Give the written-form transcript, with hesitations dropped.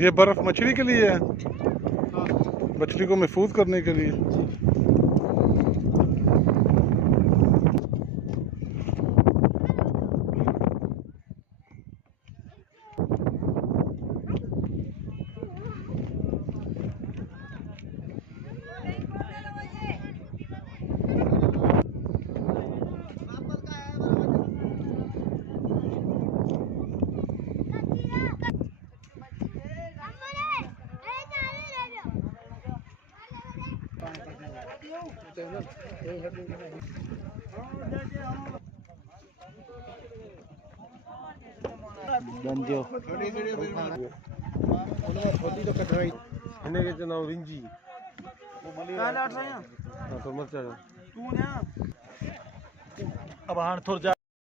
ये बर्फ मछली के लिए है, मछली को महफूज करने के लिए। अब हाँ थोड़ा जा